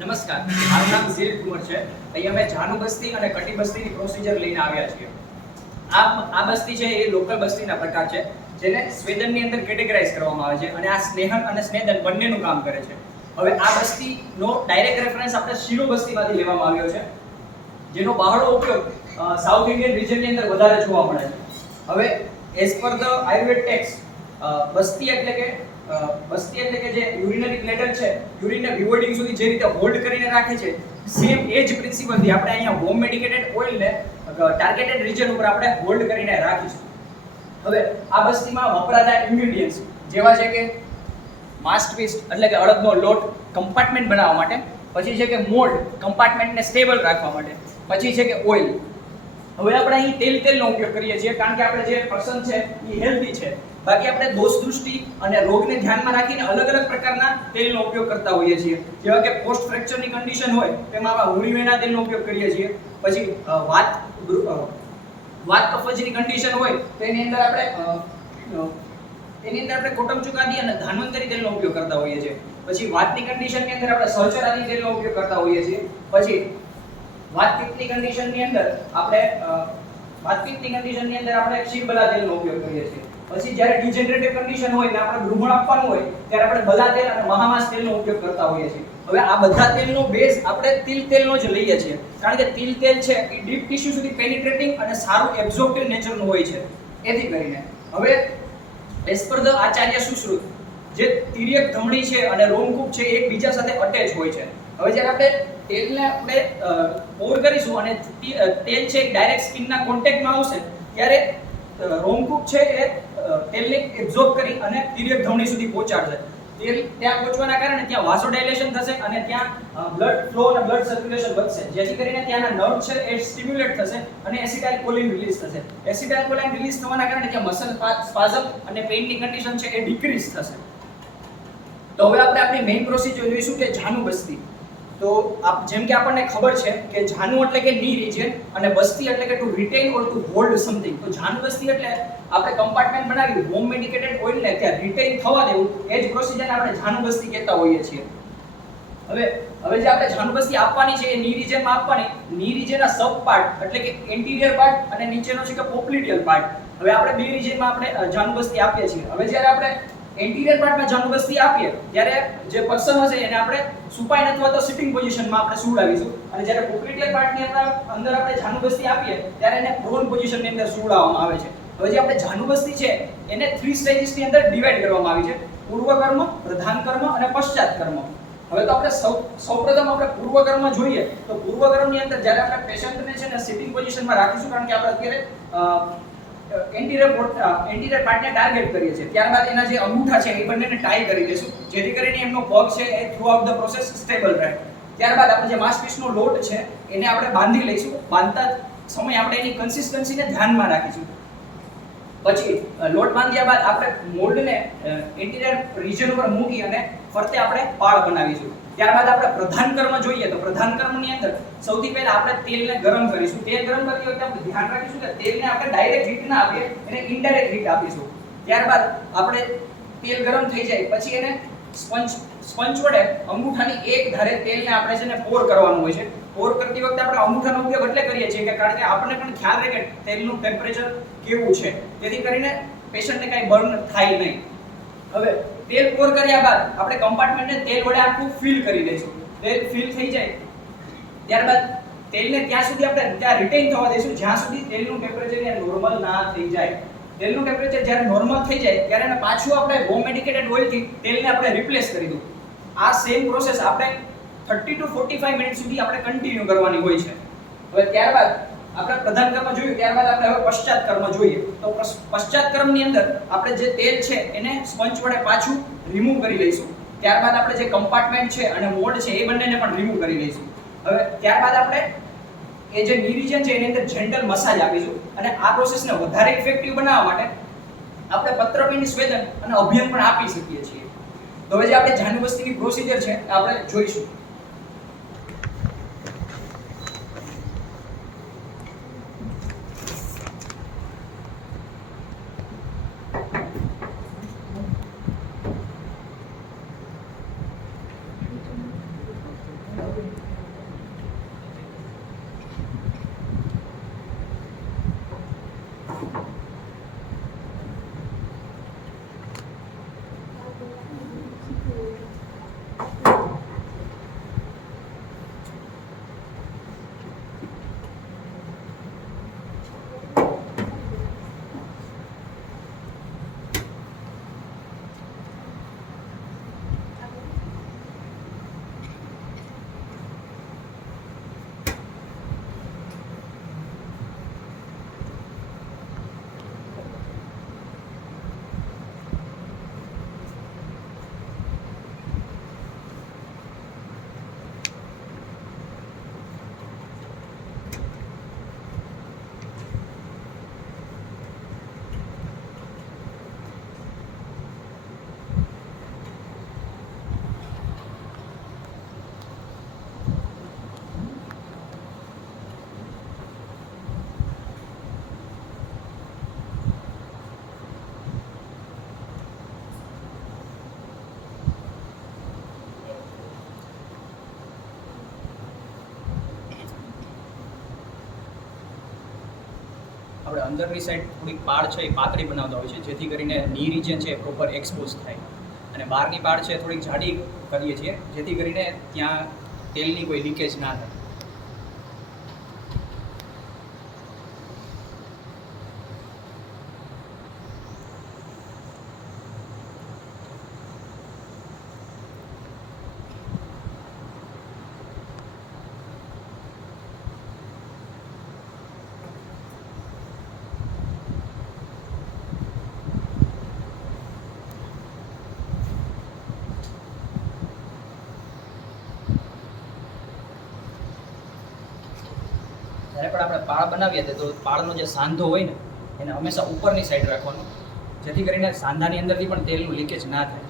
નમસ્કાર, મારું નામ ઝીલ કુંવર છે. અહીંયા અમે જાનુ બસ્તી અને કટી બસ્તીની પ્રોસિજર લઈને આવ્યા છીએ. આ બસ્તી છે એ લોકલ બસ્તીના પ્રકાર છે જેને સ્વેદનની અંદર કેટેગરાઇઝ કરવામાં આવે છે અને આ સ્નેહન અને સ્નેદન બંનેનું કામ કરે છે. હવે આ બસ્તીનો ડાયરેક્ટ રેફરન્સ આપણે શિરો બસ્તીમાંથી લેવામાં આવ્યો છે, જેનો બહોળો ઉપયોગ સાઉથ ઇન્ડિયન રિજનની અંદર વધારે જોવા મળે છે. હવે as per the Ayurveda tax, બસ્તી એટલે કે જે યુરિનરી બ્લેડર છે, યુરિનને વિવોઇડિંગ સુધી જે રીતે હોલ્ડ કરીને રાખે છે, સેમ એ જ પ્રિન્સિપલથી આપણે અહીંયા હોમ મેડિકેટેડ ઓઇલને ટાર્ગેટેડ રિજન ઉપર આપણે હોલ્ડ કરીને રાખીશું. હવે આ બસ્તીમાં વપરાતા ઇન્ગ્રેડિયન્ટ્સ જેવા છે કે માસ્ટપીસ એટલે કે અડદનો લોટ કમ્પાર્ટમેન્ટ બનાવવા માટે, પછી છે કે મોલ્ડ કમ્પાર્ટમેન્ટને સ્ટેબલ રાખવા માટે, પછી છે કે ઓઇલ. હવે આપણે અહીં તેલનો ઉપયોગ કરીએ છીએ કારણ કે આપણે જે પર્સન છે એ હેલ્ધી છે. બાકી આપણે દોષ દૃષ્ટિ અને રોગને ધ્યાનમાં રાખીને અલગ અલગ પ્રકારના તેલનો ઉપયોગ કરતા હોઈએ છીએ. જેવા કે પોસ્ટ ફ્રેક્ચરની કન્ડિશન હોય તેમાં આપણે હુરીવેના તેલનો ઉપયોગ કરીએ છીએ. પછી વાત કફજની કન્ડિશન હોય તો એની અંદર આપણે કોટમ ચુકાદી અને ધાન્વંતરી તેલનો ઉપયોગ કરતા હોઈએ છીએ. પછી વાતની કન્ડિશનની અંદર આપણે સહચરાદી તેલનો ઉપયોગ કરતા હોઈએ છીએ. પછી વાતપિત્તની કન્ડિશનની અંદર આપણે ક્ષીરબલા તેલનો ઉપયોગ કરીએ છીએ. પછી જ્યારે ડિજનરેટિવ કન્ડિશન હોય ને આપણે ભ્રૂણ આપવાનું હોય ત્યારે આપણે બલા તેલ અને મહામાસ તેલનો ઉપયોગ કરતા હોઈએ છીએ. હવે આ બધા તેલનો બેઝ આપણે તિલ તેલનો જ લઈએ છીએ કારણ કે તિલ તેલ છે એ ડીપ ટિશ્યુ સુધી પેનિટ્રેટિંગ અને સારું એબ્ઝોર્પ્ટિવ નેચરનું હોય છે. એથી કરીને હવે as per the Acharya Sushruta, જે તિર્યક ધમણી છે અને રોમકૂપ છે એકબીજા સાથે અટેચ હોય છે. હવે જ્યારે તેલને આપણે પોર કરીશું અને તેલ છે ડાયરેક્ટ સ્કિનના કોન્ટેક્ટમાં આવશે ત્યારે રોમકૂપ છે એ તેલને એબ્ઝોર્બ કરી અને તિર્યક ધમની સુધી પહોંચાડશે. તેલ ત્યાં પહોંચવાના કારણે ત્યાં વાસોડાયલેશન થશે અને ત્યાં બ્લડ ફ્લો અને બ્લડ સર્ક્યુલેશન વધશે, જેથી કરીને ત્યાંના નર્વ છે એ સ્ટિમ્યુલેટ થશે અને એસિટાઇલકોલિન રિલીઝ થશે. એસિટાઇલકોલિન રિલીઝ થવાના કારણે ત્યાં મસલ સ્પાઝમ અને પેઇનની કન્ડિશન છે એ ડિક્રીઝ થશે. તો હવે આપણે આપણી મેઇન પ્રોસિજર જોઈશું કે જાનુ બસ્તી. તો જેમ કે આપણને ખબર છે કે જાનુ એટલે કે ની રિજન અને બસ્તી એટલે કે to retain or to hold something. તો જાનુ બસ્તી એટલે આપણે કમ્પાર્ટમેન્ટ બનાવી હોમ મેડિકેટેડ ઓઇલને ત્યાં રિટેન થવા દેવું, એ જ પ્રોસિજરને આપણે જાનુ બસ્તી કહેતા હોઈએ છીએ. હવે જે આપણે જાનુ બસ્તી આપવાની છે એ ની રિજનમાં આપવાની. ની રિજનના સબ પાર્ટ એટલે કે એન્ટિરિયર પાર્ટ અને નીચેનો છે કે પોપ્લિડિયલ પાર્ટ. હવે આપણે બે રિજનમાં આપણે જાનુ બસ્તી આપીએ છીએ. હવે જ્યારે આપણે એન્ટિરિયર પાર્ટમાં જાનુ બસ્તી આપીએ ત્યારે જે પર્સન હશે એને આપણે સુપાઇન અથવા તો સિટિંગ પોઝિશનમાં આપણે સુવડાવીશું અને જ્યારે પોપ્લિડિયલ પાર્ટની અંદર આપણે જાનુ બસ્તી આપીએ ત્યારે એને પ્રોન પોઝિશનની અંદર સુવડાવવામાં આવે છે. હવે જે આપણે જાનુ બસ્તી છે એને 3 સ્ટેજીસની અંદર ડિવાઇડ કરવામાં આવી છે: પૂર્વ કર્મ, પ્રધાન કર્મ અને પશ્ચાત કર્મ. હવે તો આપણે સૌપ્રથમ આપણે પૂર્વ કર્મ જોઈએ તો પૂર્વ કર્મની અંદર જ્યારે આપણે પેશન્ટને છે ને સિટિંગ પોઝિશનમાં રાખીશું કારણ કે આપણે અત્યારે એન્ટિરિયર પાર્ટને ટાર્ગેટ કરીએ છીએ. ત્યારબાદ એના જે અંગૂઠા છે એ બંનેને ટાઈ કરી દઈશું જેથી કરીને એમનો પગ છે એ થ્રુઆઉટ ધ પ્રોસેસ સ્ટેબલ રહે. ત્યારબાદ આપણે જે માંસપેશીનો લોટ છે એને આપણે બાંધી લઈશું. બાંધતા સમયે આપણે એની કન્સિસ્ટન્સીને ધ્યાનમાં રાખીશું. પછી લોટ બાંધ્યા બાદ આપણે મોલ્ડને ઇન્ટિરિયર રિજન ઉપર મૂકી અને ફરતે આપણે પાળ બનાવીશું. ત્યારબાદ આપણે પ્રધાન કર્મ જોઈએ તો પ્રધાન કર્મની અંદર સૌથી પહેલા આપણે તેલને ગરમ કરીશું. તેલ ગરમ કરતી વખતે આપણે ધ્યાન રાખીશું કે તેલને આપણે ડાયરેક્ટ હીટ ના આપીએ, એને ઇનડાયરેક્ટ હીટ આપીશું. ત્યારબાદ આપણે તેલ ગરમ થઈ જાય પછી એને સ્પંચ વડે અંગૂઠાની એક ધારે તેલને આપણે છે ને પોર કરવાનું હોય છે. પોર કરતી વખતે આપણે અંગૂઠાનો ઉપયોગ એટલે કરીએ છીએ કે કારણ કે આપણને પણ ખ્યાલ રહે કે તેલનું ટેમ્પરેચર કેવું છે, તેથી કરીને પેશન્ટને કાંઈ બર્ન થાય નહીં. હવે તેલ પોર કર્યા બાદ આપણે કમ્પાર્ટમેન્ટને તેલ વડે આખું ફિલ કરી દઈશું. તેલ ફિલ થઈ જાય ત્યારબાદ તેલને ત્યાં સુધી આપણે ત્યાં રિટેન થવા દઈશું જ્યાં સુધી તેલનું ટેમ્પરેચર નોર્મલ ના થઈ જાય. તેલનું ટેમ્પરેચર જ્યારે નોર્મલ થઈ જાય ત્યારે એને પાછું આપણે હોમ મેડિકેટેડ ઓઇલથી તેલને આપણે રિપ્લેસ કરી દઉં. આ સેમ પ્રોસેસ આપણે 30 to 45 મિનિટ સુધી આપણે કન્ટિન્યુ કરવાની હોય છે. હવે ત્યારબાદ આપણે પ્રધાન કર્મ જોયું, ત્યારબાદ આપણે હવે પશ્ચાત કર્મ જોઈએ. તો પશ્ચાત કર્મની અંદર આપણે જે તેલ છે એને સ્પંચ વડે પાછું રિમૂવ કરી લઈશું. ત્યારબાદ આપણે જે કમ્પાર્ટમેન્ટ છે અને મોલ્ડ છે એ બંનેને પણ રિમૂવ કરી લઈશું. હવે ત્યારબાદ આપણે એ જે ની રિજન છે એની અંદર જેન્ટલ મસાજ આપીશું અને આ પ્રોસેસને વધારે ઇફેક્ટિવ બનાવવા માટે આપણે પત્રપિંડ સ્વેદન અને અભિયન પણ આપી શકીએ છીએ. તો હવે જે આપણે જાનુ બસ્તીની પ્રોસિજર છે આપણે જોઈશું. આપણે અંદરની સાઈડ થોડીક પાડ છે એ પાતળી બનાવતા હોય છે, જેથી કરીને ની રિજન છે પ્રોપર એક્સપોઝ થાય, અને બહારની પાડ છે થોડીક જાડી કરીએ છીએ, જેથી કરીને ત્યાં તેલની કોઈ લીકેજ ના થાય. જ્યારે પણ આપણે પાળ બનાવીએ તો પાળનો જે સાંધો હોય ને એને હંમેશા ઉપરની સાઈડ રાખવાનો, જેથી કરીને સાંધાની અંદરથી પણ તેલનું લીકેજ ના થાય.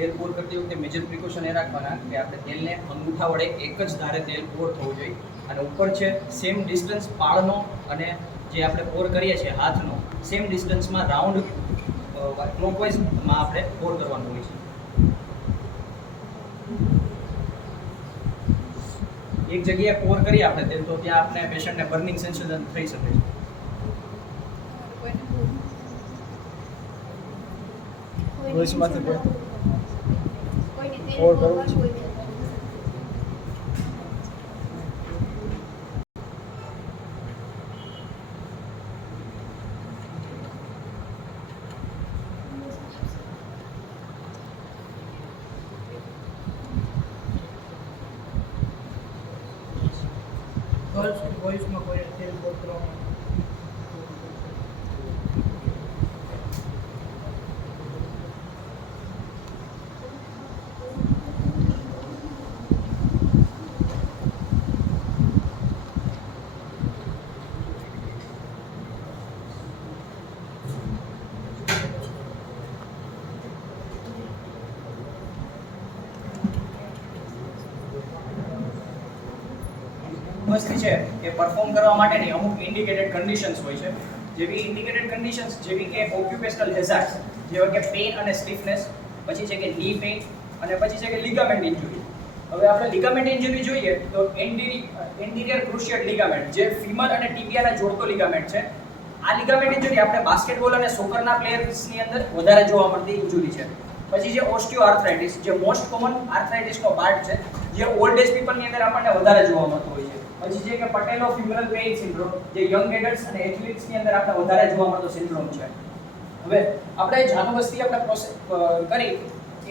તેલ પોર કરતી વખતે મેજર પ્રિકોશન એ રાખવાના કે આપણે તેલને અંગૂઠા વડે એક જ ધારે તેલ પોર થવું જોઈએ, અને ઉપર છે સેમ ડિસ્ટન્સ પાળનો અને જે આપણે પોર કરીએ છીએ હાથનો સેમ ડિસ્ટન્સમાં રાઉન્ડ ક્લોકવાઇઝમાં આપણે પોર કરવાનું હોય છે. એક જગ્યાએ પોર કરીએ આપણે તેલ તો ત્યાં આપણે પેશન્ટને બર્નિંગ સેન્સેશન થઈ શકે છે. વોઇસમાંથી પોર કરવું છે. વોઇસમાં કોઈ તેલ પોર કરવામાં વસ્તુ છે એ પરફોર્મ કરવા માટેની અમુક ઇન્ડિકેટેડ કન્ડિશન્સ હોય છે. જેવી ઇન્ડિકેટેડ કન્ડિશન્સ જેવી કે ઓક્યુપેશનલ હેઝાર્ડ્સ જેવા કે પેઇન અને સ્ટીફનેસ, પછી છે કે ની પેઇન અને પછી છે કે લિગામેન્ટ ઇન્જરી. હવે આપણે લિગામેન્ટ ઇન્જરી જોઈએ તો એન્ટિરિયર ક્રુશિયટ લિગામેન્ટ જે ફીમર અને ટીબિયાને જોડતો લિગામેન્ટ છે. આ લિગામેન્ટ ઇન્જરી આપણે બાસ્કેટબોલ અને સોકરના પ્લેયર્સની અંદર વધારે જોવા મળતી ઇન્જરી છે. પછી જે ઓસ્ટિયો આર્થરાઇટિસ જે મોસ્ટ કોમન આર્થરાઇટિસનો પાર્ટ છે જે ઓલ્ડ એજ પીપલની અંદર આપણને વધારે જોવા મળતો હોય છે. પછી છે કે પટેલો ફ્યુમરલ પેઇન સિન્ડ્રોમ જે યંગ એડલ્ટ્સ અને એથ્લેટ્સની અંદર આપણે વધારે જોવા મળતો સિન્ડ્રોમ છે. હવે આપણે જાનુબસ્તી આપણે પ્રોસેસ કરી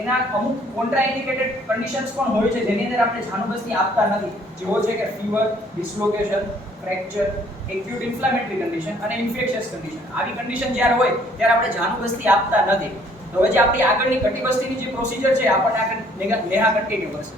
એના અમુક કોન્ટ્રા ઇન્ડિકેટેડ કન્ડિશન્સ પણ હોય છે જેની અંદર આપણે જાનુબસ્તી આપતા નથી. જેવો છે કે fever, dislocation, fracture, acute inflammatory condition અને ઇન્ફેક્શિયસ કન્ડિશન. આવી કન્ડિશન જ્યારે હોય ત્યારે આપણે જાનુબસ્તી આપતા નથી. તો હવે જે આપણી આગળની કટિબસ્તીની જે પ્રોસિજર છે આપણને આગળ નેહા કન્ટિન્યુ કરશે.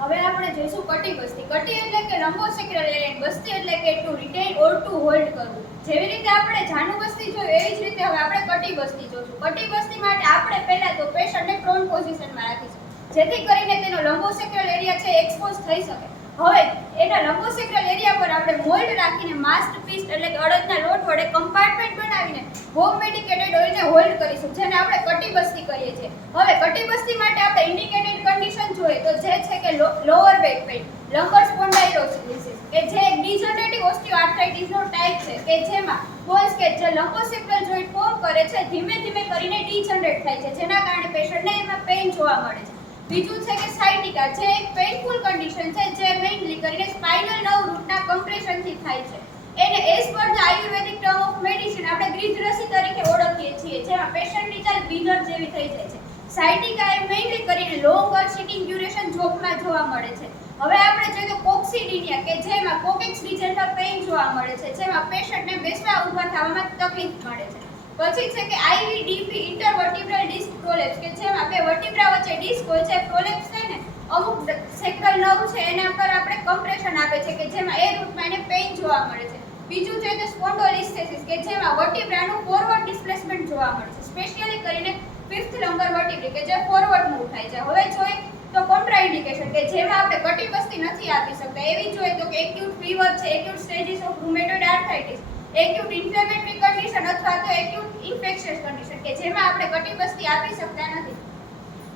હવે આપણે જોઈશું કટી બસ્તી. કટી એટલે કે લંબોસેક્રલ એલિયન, બસ્તી એટલે કે two retain or to hold કરવું. જેવી રીતે આપણે જાનુ બસ્તી જોયું એવી જ રીતે હવે આપણે કટી બસ્તી જોઈશું. કટી બસ્તી માટે આપણે પહેલા તો પેશન્ટને પ્રોન પોઝિશનમાં રાખીશું જેથી કરીને તેનો લંબોસેક્રલ એરિયા છે એક્સપોઝ થઈ શકે. હવે એના લંબોસેક્રલ એરિયા પર આપણે મોલ્ડ રાખીને માસ્ક પીસ એટલે કે અડદના લોટ વડે કમ્પાર્ટમેન્ટ બનાવીને હોમ મેડિકેટેડ ઓઇલને હોલ્ડ કરીશું જેને આપણે કટી બસ્તી કહીએ છીએ. હવે કટી બસ્તી માટે આપણે ઇન્ડિકેટેડ કન્ડિશન જોઈએ તો જે છે કે lower back pain, lumbar spondylosis કે જે એક ડિજનરેટિવ ઓસ્ટિયોઆર્થરાઇટિસનો ટાઈપ છે કે જેમાં બોન્સ કે જે લંબોસેક્રલ જોઈન્ટ ફોર્મ કરે છે ધીમે ધીમે કરીને ડિજનરેટ થાય છે જેના કારણે પેશન્ટને એમાં પેઇન જોવા મળે છે. બીજું છે કે સાયટિકા જે એક પેઇનફુલ કન્ડિશન છે જે મેઇનલી કરીને સ્પાઇનલ નર્વ રૂટના કમ્પ્રેશનથી થાય છે. એને as per the Ayurvedic term of medicine આપણે ગ્રીજ રસી તરીકે ઓળખીએ છીએ જેમાં પેશન્ટની ચાલ બીનર જેવી થઈ જાય છે. સાયટિકા એ મેઇનલી કરીને લોંગ ઓર સિટિંગ ડ્યુરેશન જોબમાં જોવા મળે છે. હવે આપણે જોઈએ તો કોક્સિડિનિયા કે જેમાં કોકેક્સ રિજનમાં પેઇન જોવા મળે છે જેમાં પેશન્ટને બેસવા ઊભા થવામાં તકલીફ મળે છે. પછી છે કે આઈવીડીપી ઇન્ટરવર્ટિબ્રલ ડિસ્ક પ્રોલેપ્સ કે જેમાં બે વર્ટિબ્રા વચ્ચે ડિસ્ક હોય છે પ્રોલેપ્સ થઈને અમુક સેક્રલ નર્વ છે એના પર આપણે કમ્પ્રેશન આપે છે કે જેમાં એ રૂટમાં એને પેઇન જોવા મળે છે. બીજું છે તો સ્પોન્ડોલિસ્થેસિસ કે જેમાં વર્ટિબ્રાનું ફોરવર્ડ ડિસ્પ્લેસમેન્ટ જોવા મળે છે સ્પેશિયલી કરીને ફિફ્થ લંબર વર્ટિબ્રા કે જે ફોરવર્ડ મૂવ થાય છે. હવે જોઈએ તો કોન્ટ્રાઇન્ડિકેશન કે જેમાં આપણે કટી બસ્તી નથી આપી શકતા એવી જોઈએ તો કે એક્યુટ ફીવર છે, acute stages of rheumatoid arthritis, acute inflammatory condition અથવા તો એક્યુટ ઇન્ફેક્શિયસ કન્ડિશન કે જેમાં આપણે કટી બસ્તી આપી શકતા નથી.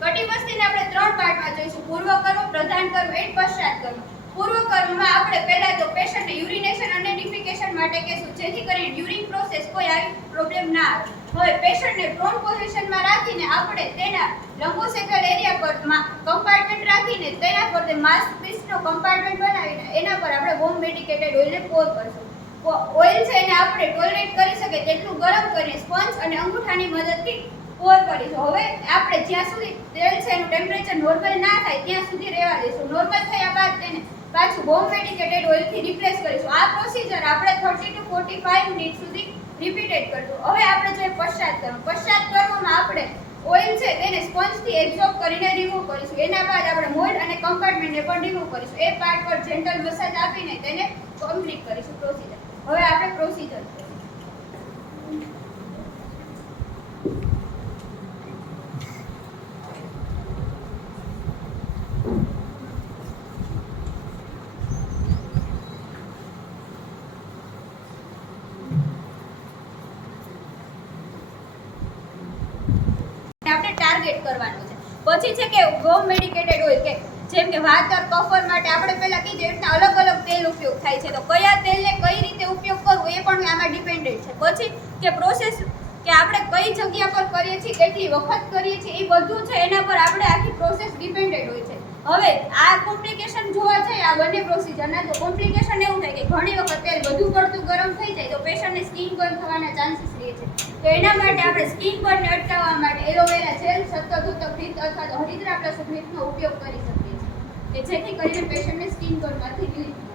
કટી બસ્તીને આપણે ત્રણ પાર્ટમાં જોઈશું: પૂર્વ કર્મ, પ્રધાન કર્મ અને પશ્ચાત કર્મ. પૂર્વ કર્મમાં આપણે પહેલા તો પેશન્ટને યુરિનેશન અને ડિફિકેશન માટે કહેશું જેથી કરીને ડ્યુરિંગ પ્રોસેસ કોઈ આવી પ્રોબ્લેમ ના આવે. હવે પેશન્ટને પ્રોન પોઝિશનમાં રાખીને આપણે તેના લંબોસેક્રલ એરિયા પર કમ્પાર્ટમેન્ટ રાખીને તેના પર તે માસ્ક પીસનો કમ્પાર્ટમેન્ટ બનાવીને એના પર આપણે હોમ મેડિકેટેડ ઓઇલને પોર કરશું. ઓઇલ છે એને આપણે ટોલરેટ કરી શકે તેટલું ગરમ કરીને સ્પંજ અને અંગૂઠાની મદદથી પોર કરીશું. હવે આપણે જ્યાં સુધી તેલ છે એનું ટેમ્પરેચર નોર્મલ ના થાય ત્યાં સુધી રહેવા દઈશું. નોર્મલ થયા બાદ તેને પાછું હોમ મેડિકેટેડ ઓઇલથી રિપ્લેસ કરીશું. આ પ્રોસિજર આપણે 30 to 45 મિનિટ સુધી રિપીટેડ કરશું. હવે આપણે જોઈએ પશ્ચાત કર્મ. પશ્ચાત કર્મમાં આપણે ઓઇલ છે તેને સ્પંજથી એબ્ઝોર્બ કરીને રિમૂવ કરીશું. એના બાદ આપણે મોલ્ડ અને કમ્પાર્ટમેન્ટને પણ રિમૂવ કરીશું. એ પાર્ટ પર જેન્ટલ મસાજ આપીને તેને કમ્પ્લીટ કરીશું પ્રોસિજર. હવે આપણે પ્રોસિજર ટાર્ગેટ કરવાનું છે. પછી છે કે હોમ મેડિકેટેડ ઓઇલ કે જેમ કે વાતર કફર માટે આપણે પહેલા કીધું એ રીતના અલગ અલગ તેલ ઉપયોગ થાય છે. તો કયા તેલને કઈ રીતે ઉપયોગ કરવો એ પણ આમાં ડિપેન્ડન્ટ છે. પછી કે પ્રોસેસ કે આપણે કઈ જગ્યા પર કરીએ છીએ, કેટલી વખત કરીએ છીએ, એ બધું છે એના પર આપણે આખી પ્રોસેસ ડિપેન્ડન્ટ હોય છે. હવે આ કોમ્પ્લિકેશન જોવા જાય આ બંને પ્રોસિજરના, તો કોમ્પ્લિકેશન એવું થાય કે ઘણી વખત તેલ વધુ પડતું ગરમ થઈ જાય તો પેશન્ટને સ્કિન બર્ન થવાના ચાન્સીસ રહે છે. તો એના માટે આપણે સ્કિન બર્નને અટકાવવા માટે એલોવેરા જેલ, સત્તર ઘૃત અથવા તો હરિદ્રા પ્લસ ઘૃતનો ઉપયોગ કરી શકીએ છીએ, કે જેથી કરીને પેશન્ટને સ્કિન બર્નમાંથી રિલીફ મળે.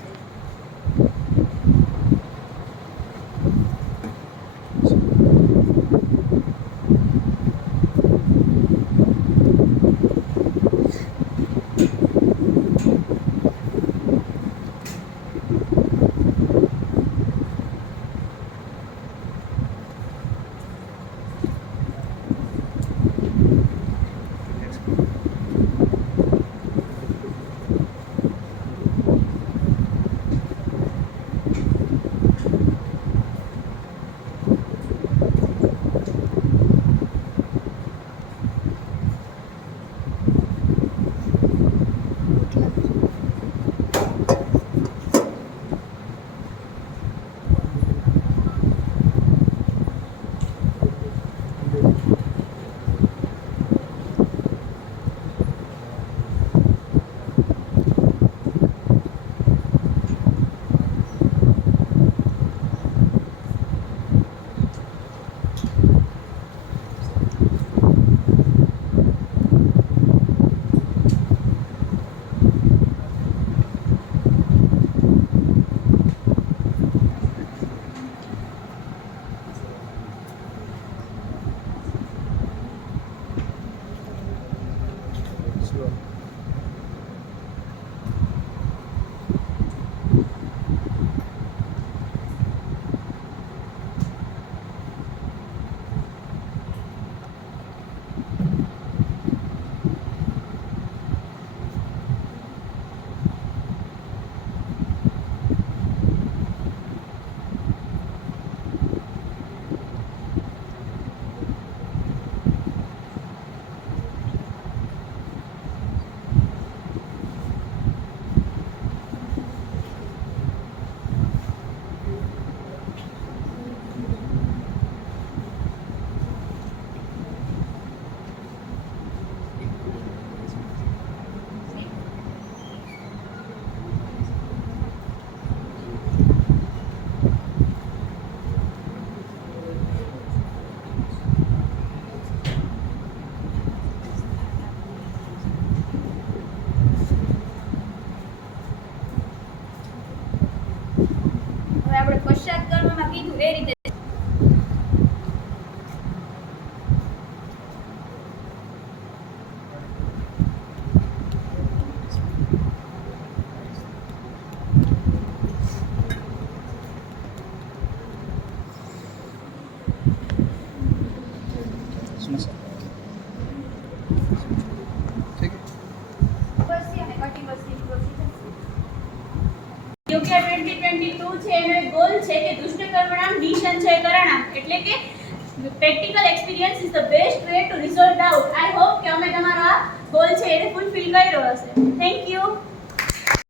હવે આપણે પશ્ચાત કર્મમાં કીધું એ રીતે યોગ્ય 2022 છે એનો એક ગોલ છે કે દુષ્ટકર્મણામ નિસંશય કરણામ, એટલે કે practical experience is the best way to resolve doubt. I hope કે અમે તમારો આ ગોલ છે એને ફૂલફિલ કર્યો હશે. Thank you.